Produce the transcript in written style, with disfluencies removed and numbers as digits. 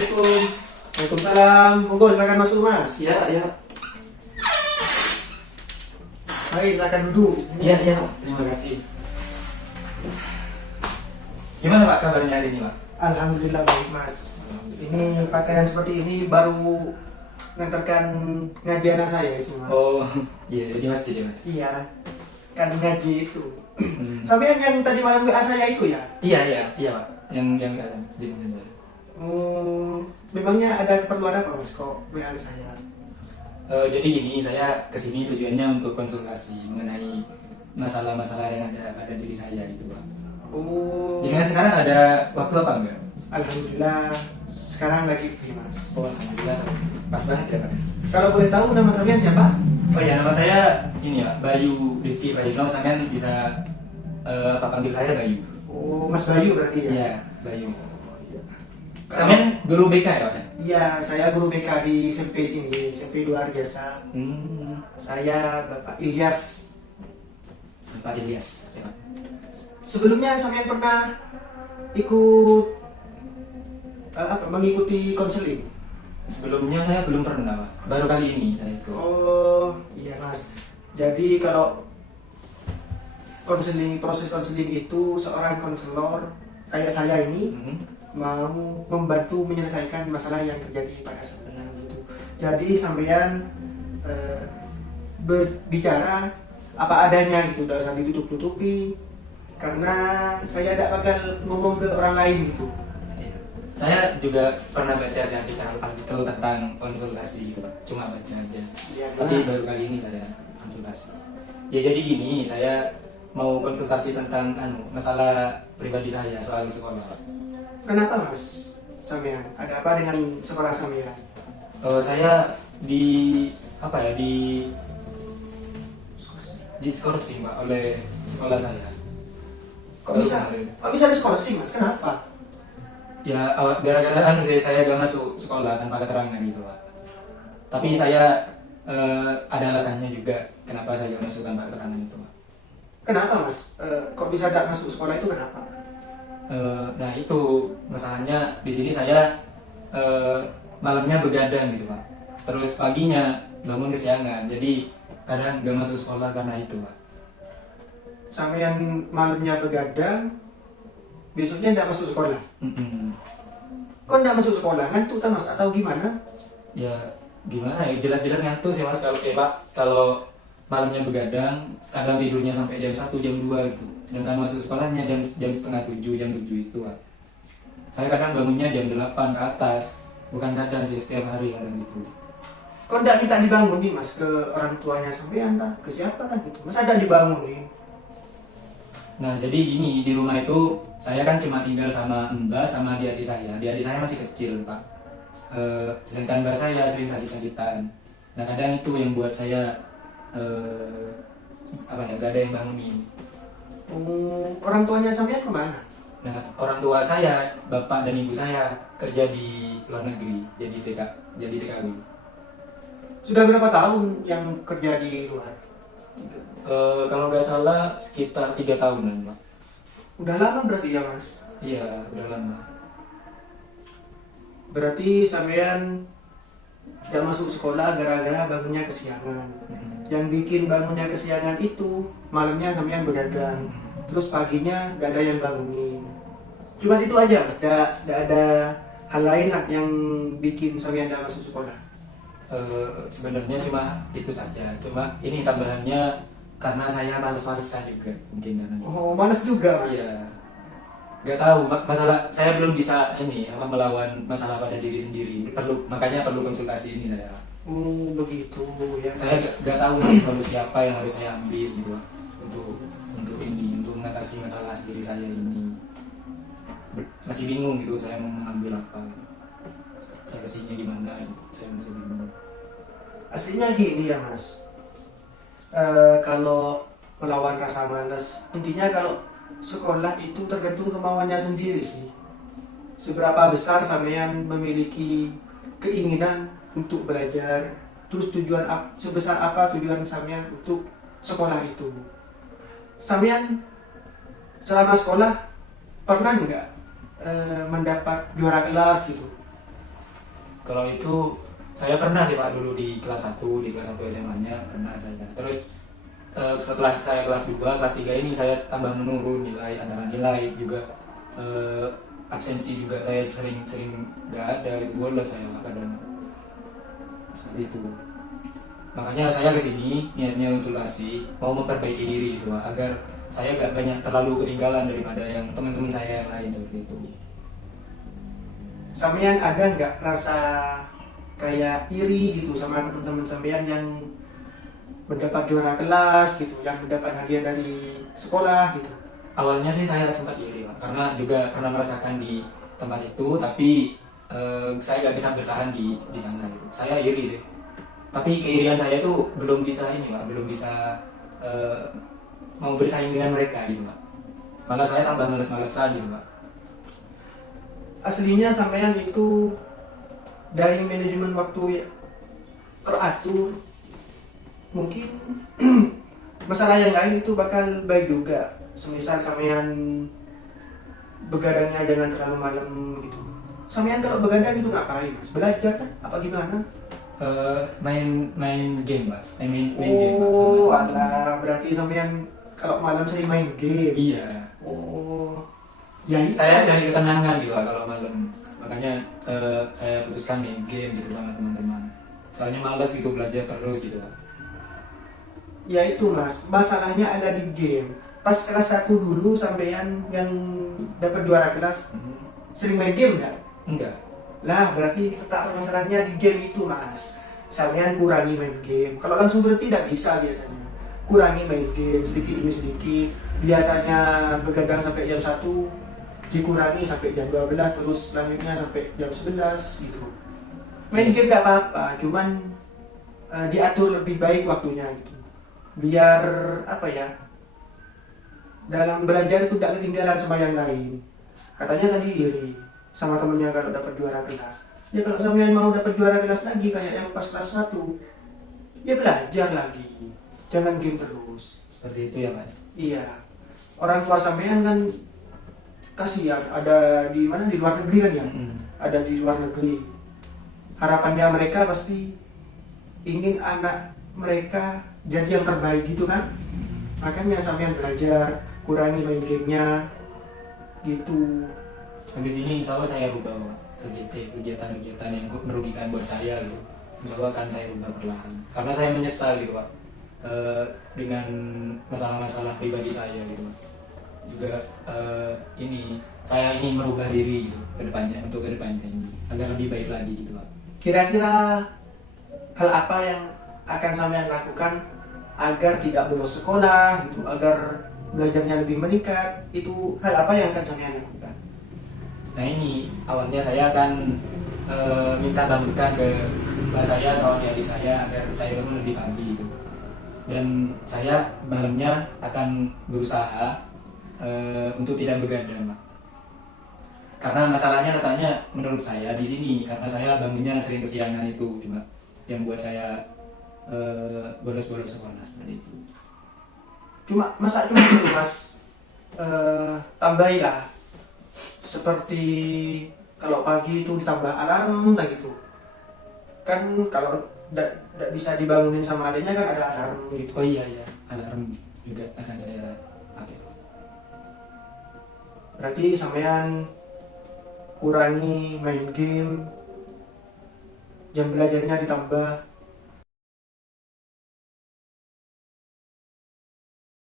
Assalamualaikum. Waalaikumsalam. Monggo silakan masuk Mas. Ya, ya. Baik, silakan duduk. Iya, iya, Pak. Terima kasih. Gimana Pak kabarnya hari ini, Pak? Alhamdulillah baik Mas. Ini pakaian seperti ini baru ngantarkan ngaji anak saya itu Mas. Oh, iya, di masjid ya, Mas? Iya, kan ngaji itu. Hmm. Sampai yang tadi malam WA saya itu ya? Iya, Pak. Yang di mana? Memangnya ada keperluan apa Mas kok WA ke saya? Jadi gini, saya kesini tujuannya untuk konsultasi mengenai masalah-masalah yang ada pada diri saya gitu, Pak. Oh, Jadi kan sekarang ada waktu apa enggak? alhamdulillah sekarang lagi free Mas. Oh, alhamdulillah. Pas banget ya, Pak. Kalau boleh tahu nama kalian siapa? Oh ya, nama saya ini Pak, Bayu Rizky Prayitno. Sampean bisa apa panggil saya Bayu? Oh, Mas Bayu berarti ya? Iya, Bayu. Sampean guru BK ya, Pak? Iya, saya guru BK di SMP sini, SMP 2 Arjasa. Saya Bapak Ilyas. Pak Ilyas, ya, Pak. Sebelumnya sampean pernah ikut mengikuti konseling? Sebelumnya saya belum pernah, Pak. Baru kali ini saya ikut. Oh, iya Mas. Jadi kalau proses konseling itu seorang konselor kayak saya ini mau membantu menyelesaikan masalah yang terjadi pada sampean gitu. Jadi sampean berbicara apa adanya gitu, tidak usah ditutup-tutupi karena saya tidak bakal ngomong ke orang lain gitu. Saya juga pernah baca artikel tentang konsultasi gitu, Pak. Cuma baca aja. Ya, Tapi baru kali ini saya konsultasi. Ya jadi gini, saya mau konsultasi tentang masalah pribadi saya soal sekolah, Pak. kenapa Mas sampean? Ada apa dengan sekolah sampean? Saya di diskorsing, Pak, oleh sekolah saya. Kok bisa diskorsing Mas? Kenapa? Ya gara-gara saya gak masuk sekolah tanpa keterangan gitu, Pak. Tapi saya ada alasannya juga kenapa saya gak masuk tanpa keterangan itu, Pak. Kenapa Mas? Kok bisa tidak masuk sekolah itu kenapa? Nah itu masalahnya di sini saya malamnya begadang gitu, Pak. Terus paginya bangun kesiangan, jadi kadang gak masuk sekolah karena itu, Pak. Sampean malamnya begadang, besoknya tidak masuk sekolah. Kok tidak masuk sekolah? Ngantuk tak Mas atau gimana? Ya gimana ya, jelas-jelas ngantuk sih Mas. Pak, kalau malamnya begadang, kadang tidurnya sampai jam 1, jam 2 gitu. Sedangkan masuk sekolahnya jam setengah 7, jam 7 itu, Pak. Saya kadang bangunnya jam 8 ke atas. Bukan kadang sih, setiap hari kadang gitu. Kok tidak minta dibangunin Mas ke orang tuanya sampean tak? Ke siapa kan gitu? Mas ada dibangunin? Nah jadi gini, di rumah itu saya kan cuma tinggal sama mbak sama adik-adik saya. Adik-adik saya masih kecil, Pak. Sedangkan mbak saya sering sakit-sakitan. Nah kadang itu yang buat saya gak ada yang bangunin. Orang tuanya sampean kemana? Nah orang tua saya, bapak dan ibu saya kerja di luar negeri, jadi TKW. Sudah berapa tahun yang kerja di luar? Kalau nggak salah sekitar 3 tahunan, Pak. Udah lama berarti ya Mas? Iya, udah lama. Berarti sampean tidak masuk sekolah gara-gara bangunnya kesiangan. Yang bikin bangunnya kesiangan itu malamnya sampean begadang. Terus paginya gak ada yang bangunin. Cuma itu aja Mas, gak ada hal lain lah yang bikin sampean tidak masuk sekolah. Sebenarnya cuma itu saja. Cuma ini tambahannya karena saya malas-malasan juga mungkin karena. Oh, malas juga Mas? Iya. Gak tahu, masalah saya belum bisa melawan masalah pada diri sendiri. Makanya perlu konsultasi ini saya. Oh, begitu ya. Saya gak tahu solusi apa yang harus saya ambil gitu untuk mengatasi masalah diri saya ini. Masih bingung gitu saya mau mengambil apa. Solusinya gimana gitu. Saya masih bingung. Aslinya gini ya Mas. Kalau melawan rasa malas, intinya kalau sekolah itu tergantung kemauannya sendiri sih. Seberapa besar sampean memiliki keinginan untuk belajar, terus sebesar apa tujuan sampean untuk sekolah itu. Sampean selama sekolah pernah nggak mendapat juara kelas gitu? Kalau itu saya pernah sih Pak dulu di kelas 1 SMA-nya pernah saya. Terus setelah saya kelas 2 kelas 3 ini saya tambah menurun nilai, antara nilai juga absensi juga saya sering nggak ada, itu bolos saya kadang seperti itu. Makanya saya kesini niatnya konsultasi mau memperbaiki diri gitu Pak, agar saya gak banyak terlalu ketinggalan daripada yang teman-teman saya yang lain seperti itu. Sampean ada nggak rasa kayak iri gitu sama teman-teman sampean yang mendapat juara kelas gitu, yang mendapat hadiah dari sekolah gitu? Awalnya sih saya sempat iri Pak, karena juga pernah merasakan di tempat itu, tapi saya gak bisa bertahan di sana gitu. Saya iri sih, tapi keirian saya itu belum bisa ini Pak, belum bisa mau bersaing dengan mereka gitu Pak. Malah saya tambah males-malesan gitu Pak. Aslinya sampean itu dari manajemen waktu teratur, mungkin masalah yang lain itu bakal baik juga. Semisal sampean begadangnya jangan terlalu malam gitu. Sampean kalau begadang itu ngapain Mas? Belajar kan? Apa gimana? Main game Mas, main game Mas. Oh, alah, berarti sampean kalau malam sering main game. Iya. Oh, ya itu. Saya cari ketenangan gitu Pak kalau malam. Makanya saya putuskan main game gitu sama teman-teman. Soalnya malas gitu belajar terus gitu Pak. Ya itu Mas, masalahnya ada di game. Pas kelas 1 dulu sampean yang dapat juara kelas sering main game enggak? Enggak. Lah, berarti letak masalahnya di game itu Mas. Sampean kurangi main game. Kalau langsung berhenti tidak bisa biasanya. Kurangi main game sedikit demi sedikit. Biasanya begadang sampai jam 1, dikurangi sampai jam 12, terus selanjutnya sampai jam 11 gitu. Main game gak apa-apa, cuman diatur lebih baik waktunya gitu. Biar apa ya, dalam belajar itu tidak ketinggalan sama yang lain. Katanya tadi iri sama temennya kalau dapat juara kelas. Ya kalau sampean mau dapat juara kelas lagi kayak yang pas kelas 1, ya belajar lagi. Jangan game terus. Seperti itu ya Pak. Iya. Orang tua sampean kan kasihan, ada di mana, di luar negeri kan ya? Ada di luar negeri. Harapannya mereka pasti ingin anak mereka jadi yang terbaik gitu kan? Makanya sampean belajar, kurangi main gamenya gitu. Habis ini insya Allah saya rubah Pak. Kegiatan-kegiatan yang merugikan buat saya gitu. Insya Allah akan saya rubah perlahan. Karena saya menyesal gitu Pak, dengan masalah-masalah pribadi saya gitu Pak. Juga saya ingin merubah diri gitu ke depannya, untuk ke depannya ini agar lebih baik lagi gitu Pak. Kira-kira hal apa yang akan sampean lakukan agar tidak bolos sekolah gitu, agar belajarnya lebih meningkat? Itu hal apa yang akan sampean lakukan? Nah ini awalnya saya akan minta bantuan ke mbak saya atau adik saya agar saya bangun lebih pagi gitu. Dan saya malamnya akan berusaha untuk tidak begadang Pak. Karena masalahnya letaknya menurut saya di sini, karena saya bangunnya sering kesiangan, itu cuma yang buat saya bolos-bolos sekolah seperti itu. Cuma itu Mas, tambahilah seperti kalau pagi itu ditambah alarm lah gitu kan. Kalau tidak bisa dibangunin sama adanya kan ada alarm gitu. Oh iya, alarm juga akan saya pakai. Berarti sampean kurangi main game, jam belajarnya ditambah,